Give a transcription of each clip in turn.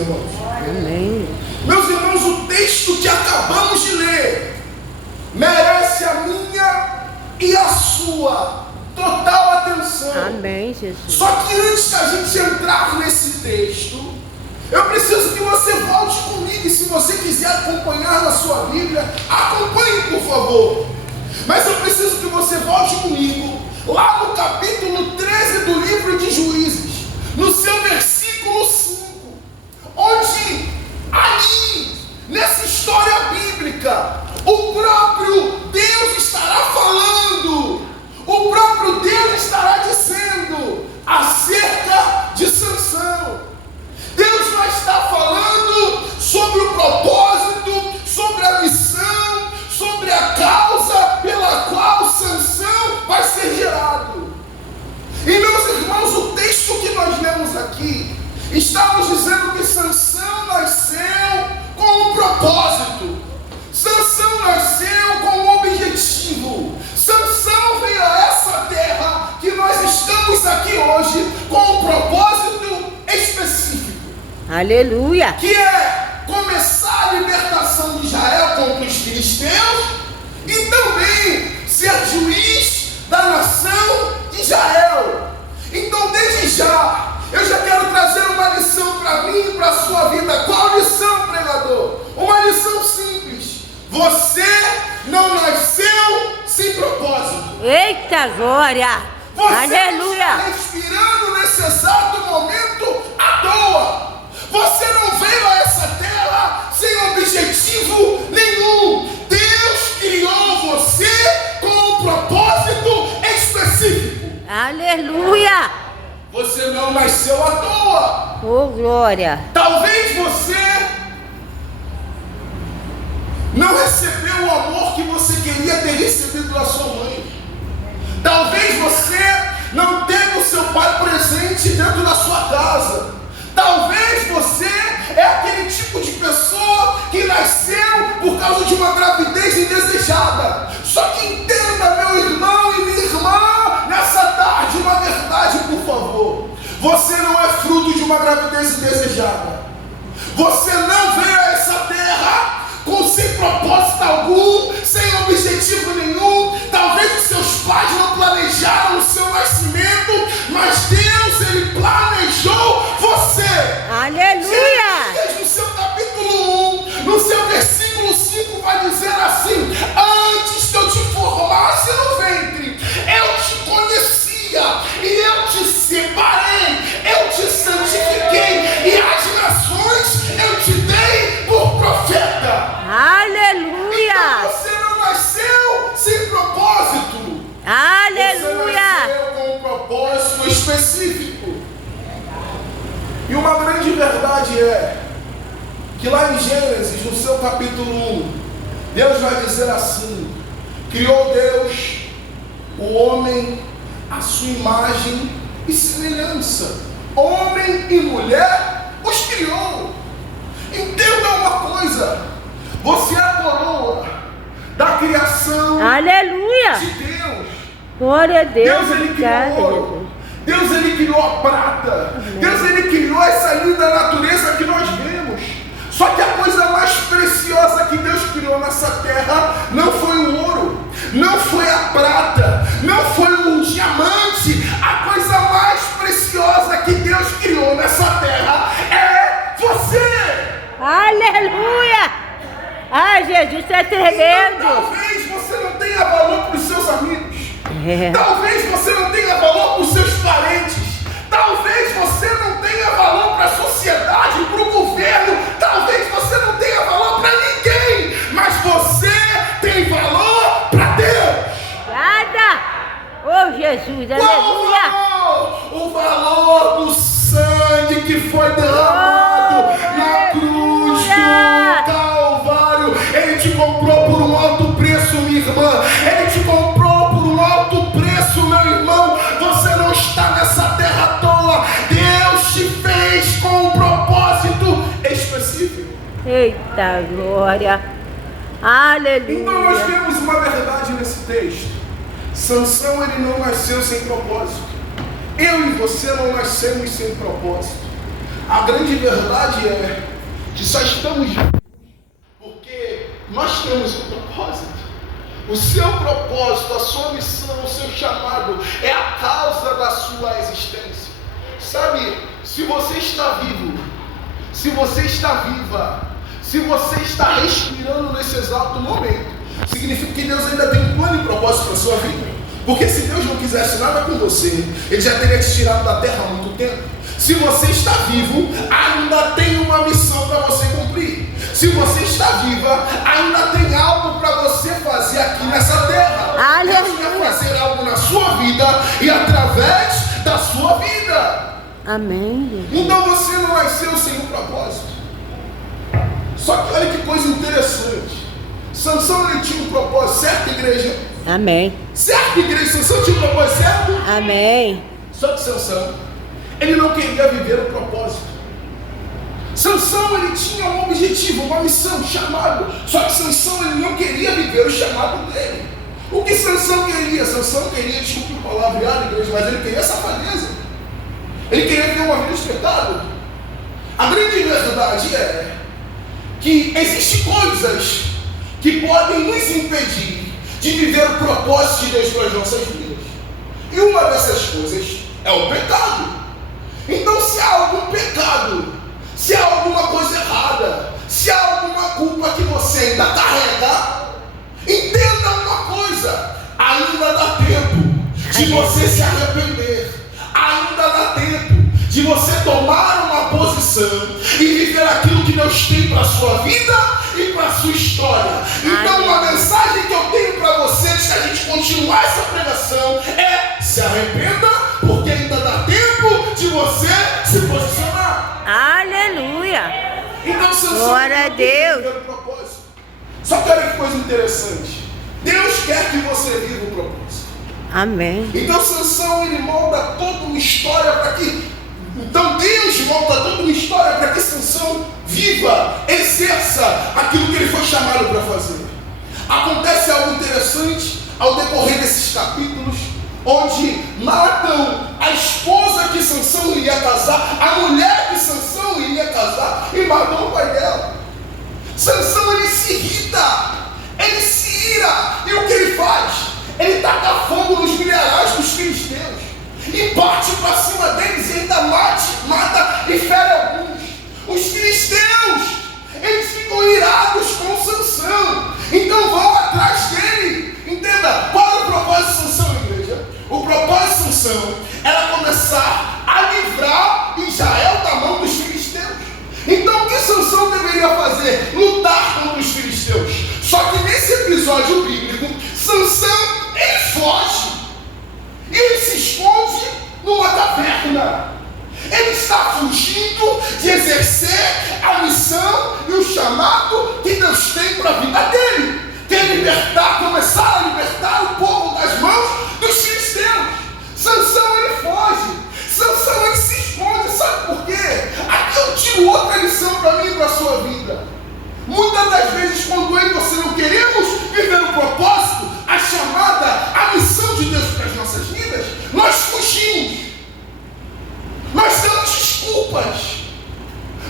irmãos? Amém. Meus irmãos, o texto que acabamos de ler merece a minha e a sua total atenção. Amém, Jesus. Só que antes da gente entrar nesse texto, eu preciso que você volte comigo. E se você quiser acompanhar na sua Bíblia, acompanhe, por favor. Mas eu preciso que você volte comigo lá no capítulo 13 do livro de Juízes, no seu versículo 5, onde ali, nessa história bíblica, o próprio Deus estará falando, o próprio Deus estará dizendo acerca de Sansão. Deus vai estar falando sobre o propósito, sobre a missão, sobre a causa pela qual Sansão vai ser gerado. E meus irmãos, o texto que nós lemos aqui está nos dizendo que Sansão nasceu com um propósito. Sansão nasceu com um objetivo. Sansão veio a essa terra que nós estamos aqui hoje com um propósito específico. Aleluia. Que é começar a libertação de Israel contra os filisteus e também ser juiz da nação de Israel. Então, desde já, eu já quero trazer uma lição para mim e para a sua vida. Qual lição, pregador? Uma lição simples. Você não nasceu sem propósito. Eita glória. Você Aleluia. está respirando nesse exato momento à toa. Você não veio a essa terra sem objetivo nenhum. Deus criou você com um propósito específico. Aleluia. Você não nasceu à toa. Oh glória. Talvez você não recebeu o amor que você queria ter recebido da sua mãe. Talvez você não teve o seu pai presente dentro da sua casa. Talvez você é aquele tipo de pessoa que nasceu por causa de uma gravidez indesejada. Só que entenda, meu irmão e minha irmã, nessa tarde, uma verdade, por favor. Você não é fruto de uma gravidez indesejada. Você não veio a essa terra sem propósito algum, sem objetivo nenhum. Talvez os seus pais não planejaram o seu nascimento, mas Deus, Ele planejou você. Aleluia. Jeremias, no seu capítulo 1, no seu versículo 5, vai dizer assim: antes que eu te formasse no ventre, eu te conhecia, e eu te separei, eu te santifiquei, e as nações eu te dei por profeta. Aleluia. Então você não nasceu sem propósito. Aleluia. Você nasceu com um propósito específico. E uma grande verdade é que lá em Gênesis, no seu capítulo 1, Deus vai dizer assim: criou Deus o homem à sua imagem e semelhança. Homem e mulher os criou. Entenda uma coisa: você é a coroa da criação. Aleluia. De Deus. Glória a Deus. Deus, Ele Obrigada, criou ouro. Jesus. Deus, Ele criou a prata. Amém. Deus, Ele criou essa linda natureza que nós vemos. Só que a coisa mais preciosa que Deus criou nessa terra não foi o ouro, não foi a prata, não foi o diamante. A coisa mais preciosa que Deus criou nessa terra é você. Aleluia. Ai, Jesus, você é tremendo. Então, talvez você não tenha valor para os seus amigos. É. Talvez você não tenha valor para os seus parentes. Talvez você não tenha valor para a sociedade, para o governo. Talvez você não tenha valor para ninguém. Mas você tem valor para Deus. Nada. Oh, Jesus, Qual aleluia. o valor do sangue que foi derramado na cruz do Calvário. Ele te comprou por um alto preço, minha irmã. Ele te comprou por um alto preço, meu irmão. Você não está nessa terra à toa. Deus te fez com um propósito específico. Eita glória. Aleluia. Então nós temos uma verdade nesse texto. Sansão, ele não nasceu sem propósito. Eu e você não nascemos sem propósito. A grande verdade é que só estamos vivos porque nós temos um propósito. O seu propósito, a sua missão, o seu chamado é a causa da sua existência. Sabe, se você está vivo, se você está viva, se você está respirando nesse exato momento, significa que Deus ainda tem um plano e propósito para a sua vida. Porque se Deus não quisesse nada com você, Ele já teria te tirado da terra há muito tempo. Se você está vivo, ainda tem uma missão para você cumprir. Se você está viva, ainda tem algo para você fazer aqui nessa terra. Deus quer fazer algo na sua vida e através da sua vida. Amém. Então você não nasceu sem um propósito. Só que olha que coisa interessante. Sansão, ele tinha um propósito, certo, igreja? Amém. Certo, igreja? Sansão tinha um propósito, certo? Amém. Só que Sansão, ele não queria viver o propósito. Sansão, ele tinha um objetivo, uma missão, um chamado. Só que Sansão, ele não queria viver o chamado dele. O que Sansão queria? Sansão queria, desculpe o palavreado, igreja, mas ele queria safadeza. Ele queria viver uma vida de pecado. A grande verdade é que existem coisas que podem nos impedir de viver o propósito de Deus para as nossas vidas. E uma dessas coisas é o pecado. Então, se há algum pecado, se há alguma coisa errada, se há alguma culpa que você ainda carrega, entenda uma coisa: ainda dá tempo de você se arrepender, ainda dá tempo de você tomar uma posição e viver aquilo que Deus tem para a sua vida e para a sua história. Então, uma mensagem que eu tenho para você, antes que a gente continuar essa pregação, é: se arrependa, porque ainda dá tempo de você se posicionar. Aleluia. Então, seu glória a Deus. Só que olha que coisa interessante. Deus quer que você viva o propósito. Amém. Então, Sansão, ele molda toda uma história para que... Então, Deus molda toda uma história para que Sansão viva, exerça aquilo que ele foi chamado para fazer. Acontece algo interessante ao decorrer desses capítulos, onde matam a esposa que Sansão iria casar, a mulher que Sansão iria casar, e matam o pai dela. Sansão, ele se irrita, ele se ira, e o que ele faz? Ele taca fogo nos milharais dos filisteus e parte para cima deles, e ainda mata e fere alguns. Os filisteus, eles ficam irados com Sansão, então vão atrás dele. Entenda, qual é o propósito de Sansão, igreja? O propósito de Sansão era começar a livrar Israel da mão dos filisteus. Então o que Sansão deveria fazer? Lutar contra os filisteus. Só que nesse episódio bíblico, Sansão, ele foge. E ele se esconde numa caverna. Ele está fugindo de exercer a missão e o chamado que Deus tem para a vida dele. Que é libertar, começar a libertar o povo das mãos dos filisteus. Sansão, ele foge. Sansão, ele se esconde. Sabe por quê? Aqui eu tiro outra lição para mim e para a sua vida. Muitas das vezes, quando eu e você não queremos viver o propósito, a chamada, a missão de Deus para as nossas vidas, nós fugimos. Nós damos desculpas.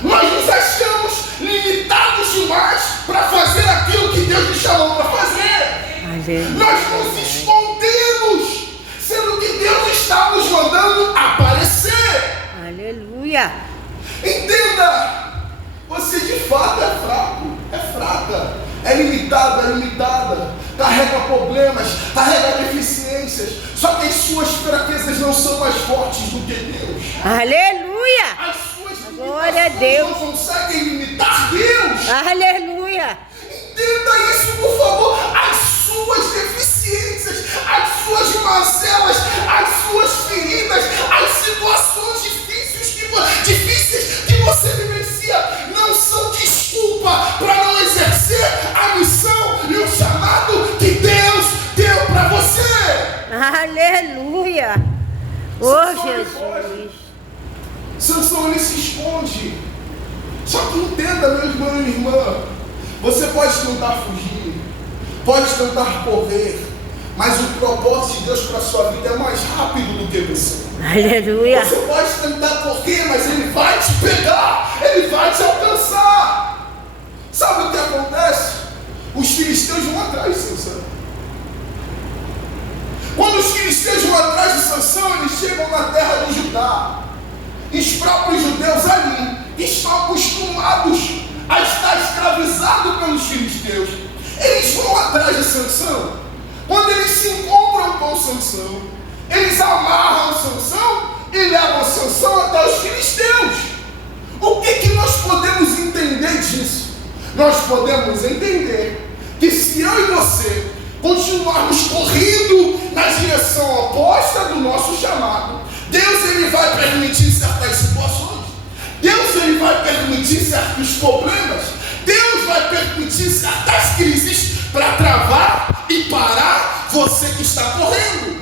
Nós nos achamos limitados demais para fazer aquilo que Deus nos chamou para fazer. Nós nos escondemos, sendo que Deus está nos mandando aparecer. Aleluia. Entenda, você de fato é fraco, é fraca, é limitada, carrega problemas, carrega deficiências, só que as suas fraquezas não são mais fortes do que Deus. Aleluia. As suas glória a Deus não conseguem limitar Deus. Aleluia. Entenda isso, por favor. As suas deficiências, as suas mazelas, as suas feridas, as situações difíceis que você vivencia não são desculpa para não exercer a missão e o chamado que Deus deu para você. Aleluia. Oh, Jesus. Sansão, ele se esconde. Só que entenda, meu irmão e minha irmã, você pode tentar fugir, pode tentar correr, mas o propósito de Deus para a sua vida é mais rápido do que você. Aleluia. Você pode tentar correr, mas ele ele vai te pegar, ele vai te alcançar. Sabe o que acontece? Os filisteus vão atrás de Sansão. Quando os filisteus vão atrás de Sansão, eles chegam na terra de Judá. E os próprios judeus ali estão acostumados a estar escravizados pelos filisteus. Eles vão atrás de Sansão. Quando eles se encontram com Sansão, eles amarram Sansão e levam Sansão até os filisteus. O que nós podemos entender disso? Nós podemos entender que se eu e você continuarmos correndo na direção oposta do nosso chamado, Deus ele vai permitir certas situações, Deus ele vai permitir certos problemas, Deus vai permitir certas crises para travar e parar você que está correndo.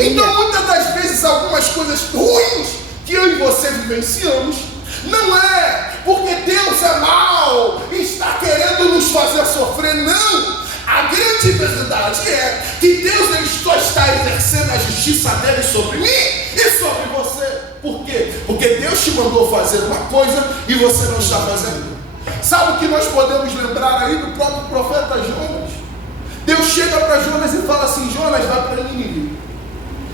Então muitas das vezes algumas coisas ruins que eu e você vivenciamos não é porque Deus é mau e está querendo nos fazer sofrer, não. A grande verdade é que Deus ele só está exercendo a justiça dele sobre mim e sobre você. Por quê? Porque Deus te mandou fazer uma coisa e você não está fazendo. Sabe o que nós podemos lembrar aí do próprio profeta Jonas? Deus chega para Jonas e fala assim: Jonas, vai para Nínive.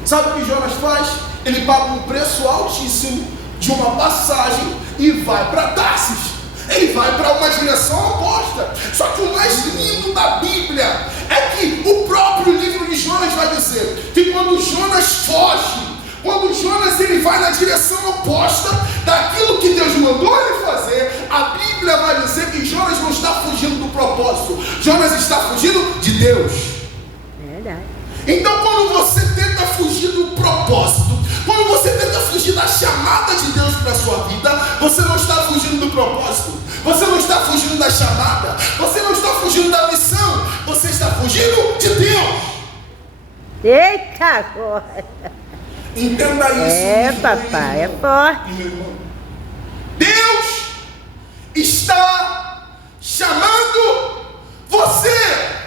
Sabe o que Jonas faz? Ele paga um preço altíssimo de uma passagem e vai para Tarsis. Ele vai para uma direção oposta. Só que o mais lindo da Bíblia é que o próprio livro de Jonas vai dizer que quando Jonas foge, quando Jonas ele vai na direção oposta daquilo que Deus mandou ele fazer, a Bíblia vai dizer que Jonas não está fugindo do propósito, Jonas está fugindo de Deus. Verdade. Então quando você tenta fugir do propósito, quando você tenta fugir da chamada de Deus para a sua vida, você não está fugindo do propósito, você não está fugindo da chamada, você não está fugindo da missão, você está fugindo de Deus. Eita, glória. Entenda isso. Papai, é forte. Meu irmão. Deus está chamando você.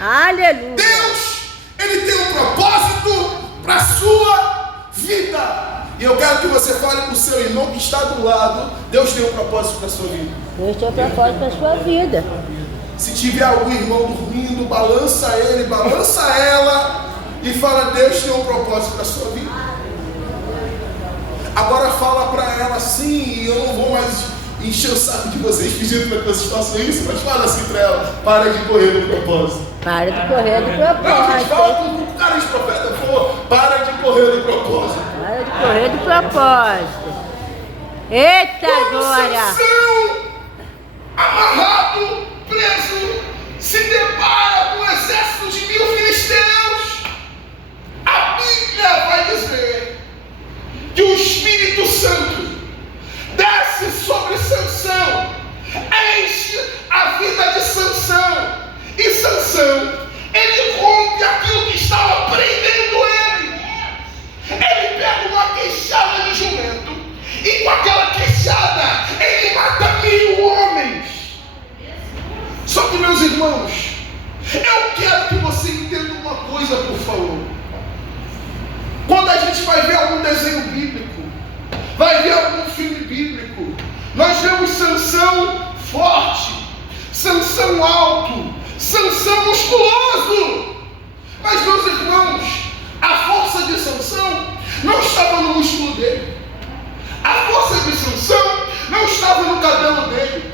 Aleluia. Deus, ele tem um propósito para a sua vida. E eu quero que você fale com o seu irmão que está do lado: Deus tem um propósito para a sua vida. Deus tem um propósito para a sua vida. Se tiver algum irmão dormindo, balança ele, balança ela e fala: Deus tem um propósito para a sua vida. Agora fala para ela assim: eu não vou mais encher o saco de vocês pedindo para que vocês façam isso, mas fala assim para ela: para de correr do propósito. Para de correr do propósito. Não, gente, fala com o cara de profeta, por favor: para de correr do propósito. Para de correr do propósito. Eita, glória. Sansão, amarrado, preso, se depara com um exército de 1000 filisteus. A Bíblia vai dizer que o Espírito Santo desce sobre Sansão, enche a vida de Sansão, e Sansão, ele rompe aquilo que estava prendendo ele. Ele pega uma queixada de jumento e com aquela queixada ele mata 1000 homens. Só que, meus irmãos, eu quero que você entenda uma coisa, por favor. Quando a gente vai ver algum desenho bíblico, vai ver algum filme bíblico, nós vemos Sansão forte, Sansão alto, Sansão musculoso. Mas, meus irmãos, a força de Sansão não estava no músculo dele, a força de Sansão não estava no cabelo dele,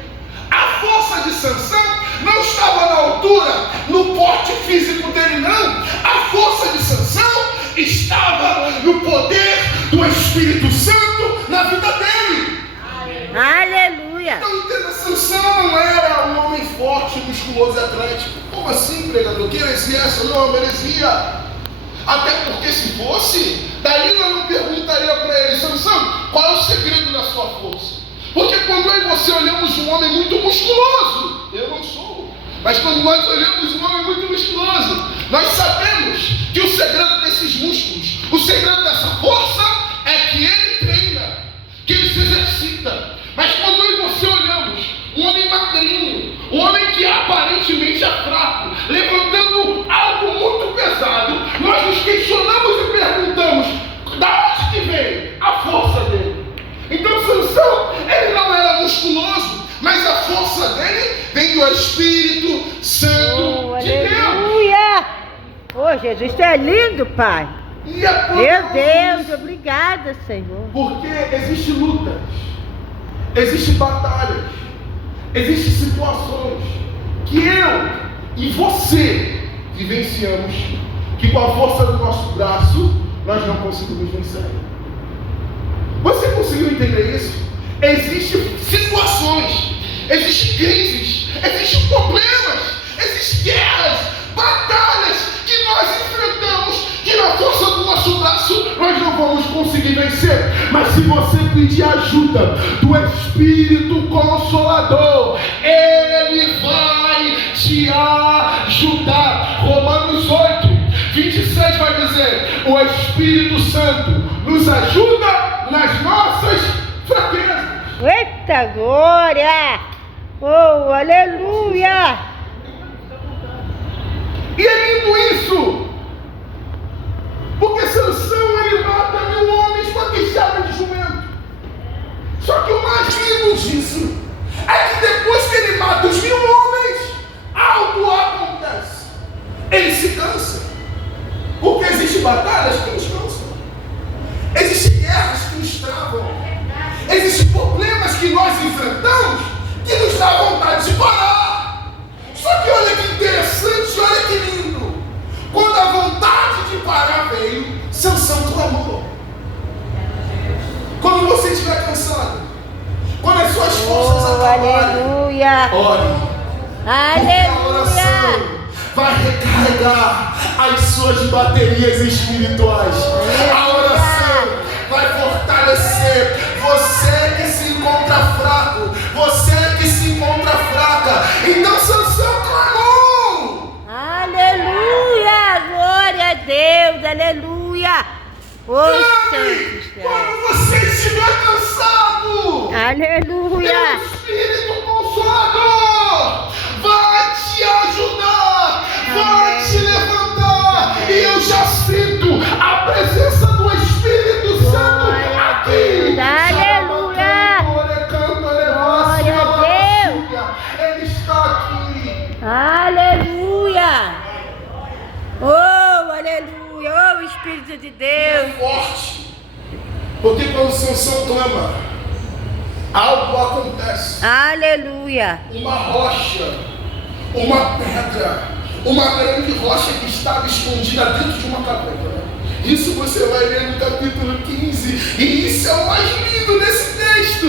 a força de Sansão não estava na altura, no porte físico dele, não. A força de Sansão estava no poder do Espírito Santo na vida dele. Aleluia. Então entenda, Sansão não era um homem forte, musculoso e atlético. Como assim, pregador? Que heresia é essa? Não, heresia. Até porque se fosse, Dalila não perguntaria para ele: Sansão, qual é o segredo da sua força? Porque quando eu e você olhamos um homem muito musculoso, eu não sou, mas quando nós olhamos um homem muito musculoso, nós sabemos que o segredo desses músculos, o segredo dessa força é que ele treina, que ele se exercita. Mas quando eu e você olhamos um homem magrinho, um homem que aparentemente é fraco, levantando algo muito pesado, nós nos questionamos e perguntamos: da onde que vem a força dele? vem do Espírito Santo de Deus. Aleluia! Oh, Jesus, tu é lindo, Pai. E é por Meu causa Deus, disso, obrigada, Senhor. porque existem lutas, existem batalhas, existem situações que eu e você vivenciamos, que com a força do nosso braço nós não conseguimos vencer. Você conseguiu entender isso? Existem situações, existem crises, existem problemas, existem guerras, batalhas que nós enfrentamos, que na força do nosso braço nós não vamos conseguir vencer. Mas se você pedir ajuda do Espírito Consolador, Ele vai te ajudar. Romanos 8:26 vai dizer: o Espírito Santo nos ajuda nas nossas fraquezas. Eita glória! Oh, aleluia! E é lindo isso, porque Sansão ele mata 1000 homens com a queixada de jumento. Só que o mais lindo disso é que depois que ele mata os 1000 homens, algo acontece. Ele se cansa, porque existem batalhas que nos cansam, existem guerras que nos travam, existem problemas que nós enfrentamos que nos dá vontade de parar. Só que olha que interessante, olha que lindo. Quando a vontade de parar veio, Sansão clamou. Quando você estiver cansado, quando as suas forças acabarem, aleluia! ore. Porque a oração vai recarregar as suas baterias espirituais. A oração vai fortalecer você que se encontra fraco, você que se encontra fraca. Então Sansão clamou. Aleluia! Glória a Deus! Aleluia! Oh, santos, Quando você estiver cansado, aleluia! o Espírito Consolador vai te ajudar, vai te levantar. E eu já sinto a presença do Espírito Santo aqui. Aleluia! Glória a Deus! Ele está aqui. Aleluia! Oh, aleluia! Oh, Espírito de Deus! É forte, porque quando Sansão clama, algo acontece. Aleluia! Uma rocha, uma pedra, uma grande rocha que estava escondida dentro de uma caverna. Isso você vai ler no capítulo 15, e isso é o mais lindo nesse texto.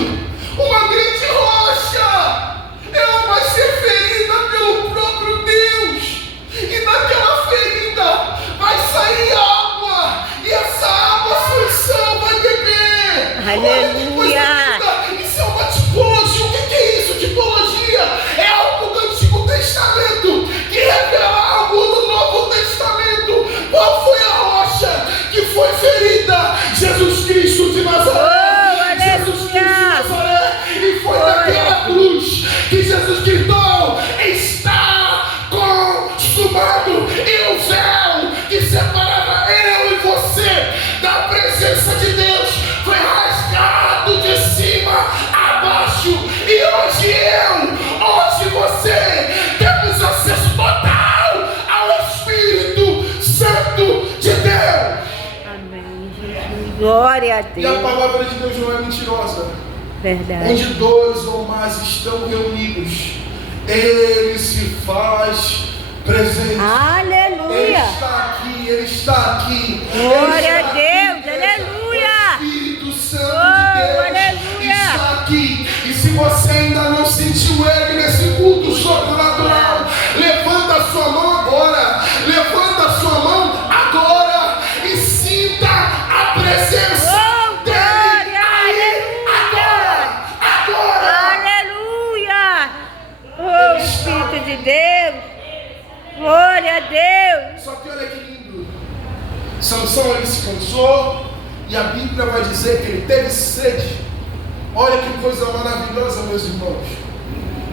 Uma grande rocha, ela vai ser ferida pelo próprio Deus, e naquela ferida vai sair água, e essa água Sansão vai beber. Aleluia! Isso é uma tipologia. O que é isso? Tipologia é algo do Antigo Testamento que revela algo do Novo Testamento. Qual foi a rocha que foi ferida? Jesus Cristo de Nazaré. Jesus Cristo de Nazaré. E foi naquela cruz que Jesus gritou: está consumado. E o véu que separava eu e você da presença de Deus foi rasgado de cima a baixo. E hoje você temos acesso total ao Espírito Santo de Deus. Amém, Jesus. Glória a E a Deus! palavra de Deus não é mentirosa. Verdade. Onde 2 ou mais estão reunidos, Ele se faz presente. Aleluia! Ele está aqui, Ele está aqui. Glória Ele está a Deus, aqui. aleluia. O Espírito Santo Oh, de Deus aleluia. está aqui. E se você ainda não sentiu Ele nesse culto sobrenatural, levanta a sua mão agora. Levanta a sua mão agora e sinta a presença Oh, dele. glória, Aí, aleluia. agora. Aleluia! Oh, Espírito de Deus! Glória a Deus! Só que olha que lindo. Sansão ele se cansou e a Bíblia vai dizer que ele teve sede. Olha que coisa maravilhosa, meus irmãos.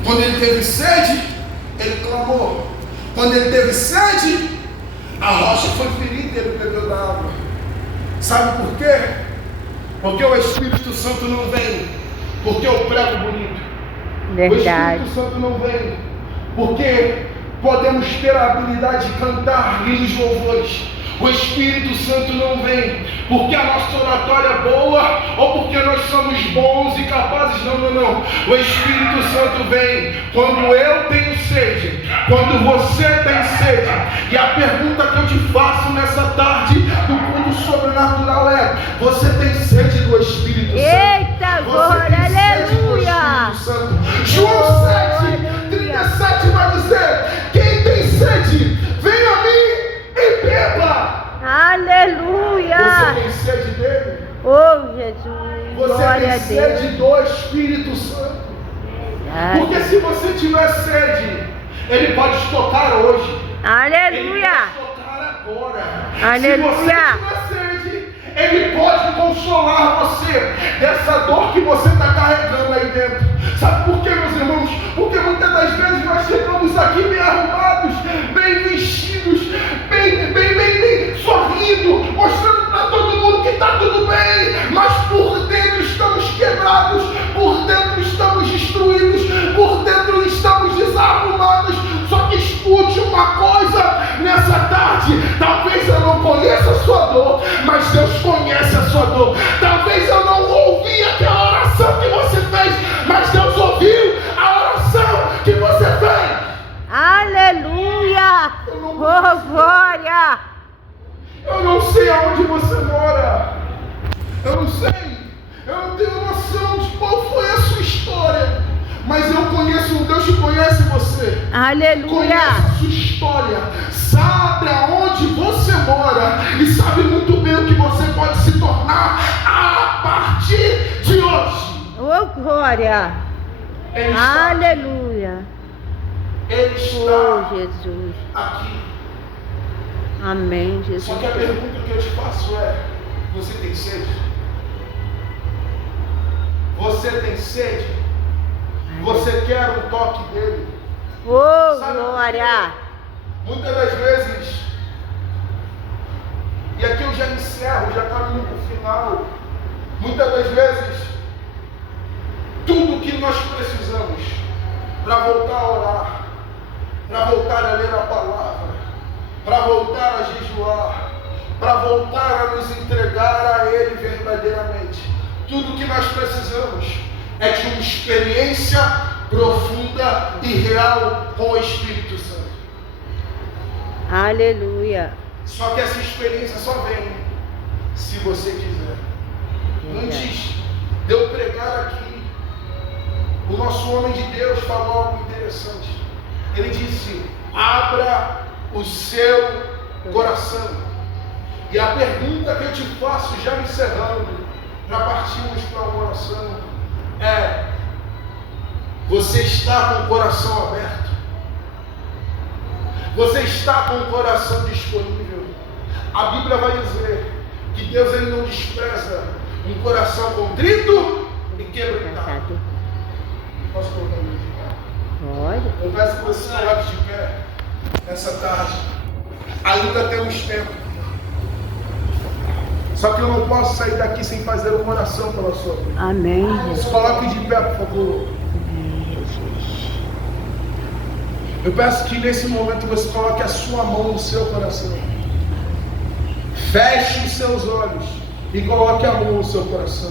Quando ele teve sede, ele clamou. Quando ele teve sede, a rocha foi ferida e ele bebeu da água. Sabe por quê? Porque o Espírito Santo não vem porque eu prego bonito. O Verdade. Espírito Santo não vem porque podemos ter a habilidade de cantar lindos louvores. O Espírito Santo não vem porque a nossa oratória é boa ou porque nós somos bons e capazes. Não, não, não. O Espírito Santo vem quando eu tenho sede, quando você tem sede. E a pergunta que eu te faço nessa tarde do culto sobrenatural é: você tem sede do Espírito Santo? Eita, glória, aleluia! João 7:37 vai dizer: quem tem sede, vem a mim e beba. Aleluia! Você tem sede dele? Oh, Jesus! Você Glória tem a sede Deus! do Espírito Santo? Porque se você tiver sede, ele pode te tocar hoje. Ele Aleluia! pode tocar agora. Aleluia! Se você tiver sede, ele pode consolar você dessa dor que você está carregando aí dentro. Sabe por quê, meus irmãos? Porque muitas das vezes nós chegamos aqui bem arrumados, bem vestidos, bem sorrindo, mostrando para todo mundo que está tudo bem, mas por dentro estamos quebrados, por dentro estamos destruídos, por dentro estamos desarrumados. Só que escute uma coisa nessa tarde: talvez eu não conheça a sua dor, mas Deus conhece a sua dor. Talvez eu não ouvi aquela oração que você fez, mas Deus ouviu a oração que você fez. Aleluia! Oh, glória! Eu não sei aonde você mora, eu não sei, eu não tenho noção de qual foi a sua história, mas eu conheço um Deus que conhece você. Aleluia! Conhece a sua história, sabe aonde você mora e sabe muito bem o que você pode se tornar a partir de hoje. Oh, glória! Ele está, Aleluia! ele está Oh, Jesus! aqui. Amém, Jesus! Só que a pergunta que eu te faço é: você tem sede? Você tem sede? Você quer um toque dele? Oh, Sabe, glória! muitas das vezes, e aqui eu já encerro, já caminho para o final. Muitas das vezes, tudo que nós precisamos para voltar a orar, para voltar a ler a palavra, para voltar a jejuar, para voltar a nos entregar a Ele verdadeiramente, tudo que nós precisamos é de uma experiência profunda e real com o Espírito Santo. Aleluia! Só que essa experiência só vem se você quiser. Antes de eu pregar aqui, o nosso homem de Deus falou algo interessante. Ele disse: abra o seu coração. E a pergunta que eu te faço, já encerrando, para partirmos para uma oração, é: você está com o coração aberto? Você está com o coração disponível? A Bíblia vai dizer que Deus, ele não despreza um coração contrito e quebrantado. Posso colocar o meu de pé? Pode. Eu peço que você coloque de pé nessa tarde. Ainda temos tempo. Só que eu não posso sair daqui sem fazer uma oração pela sua vida. Amém, Se Jesus! coloque de pé, por favor. Eu peço que nesse momento você coloque a sua mão no seu coração. Feche os seus olhos e coloque a mão no seu coração.